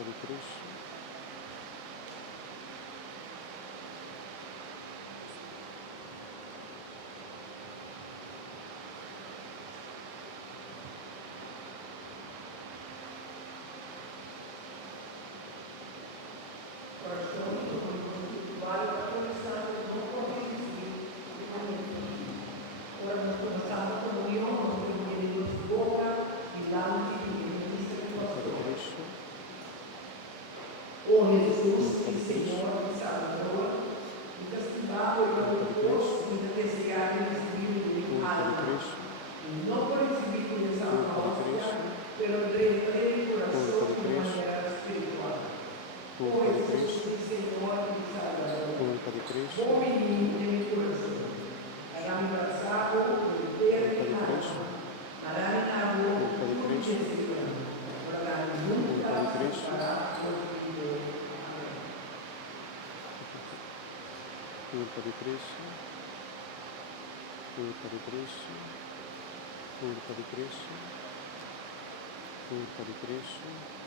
culpa de Cristo, Ora nella Santa Comunione, nostro Dio di bocca, di tanti che ministri il culpa de nostro. Cristo, Oh Jesus, culpa il de Cristo, Signore, il Salvador, il castigato e culpa de Cristo, glorioso, il deseado e distribuito di culpa de alma. Cristo, Non por exibito de Santa culpa de Cristo, Hostia, pero el culpa corazón de de Cristo, manera espiritual. Oh culpa de Jesús, Cristo, il Signore, il Salvador. culpa de Cristo, Uomini nel corazón, abbiamo abrazato per culpa de eternità, Cristo, marannato culpa de tutti Cristo, questi giorni, ora culpa de nunca si Cristo, farà oltre. culpa de Cristo, culpa de Cristo, culpa de Cristo, culpa de Cristo,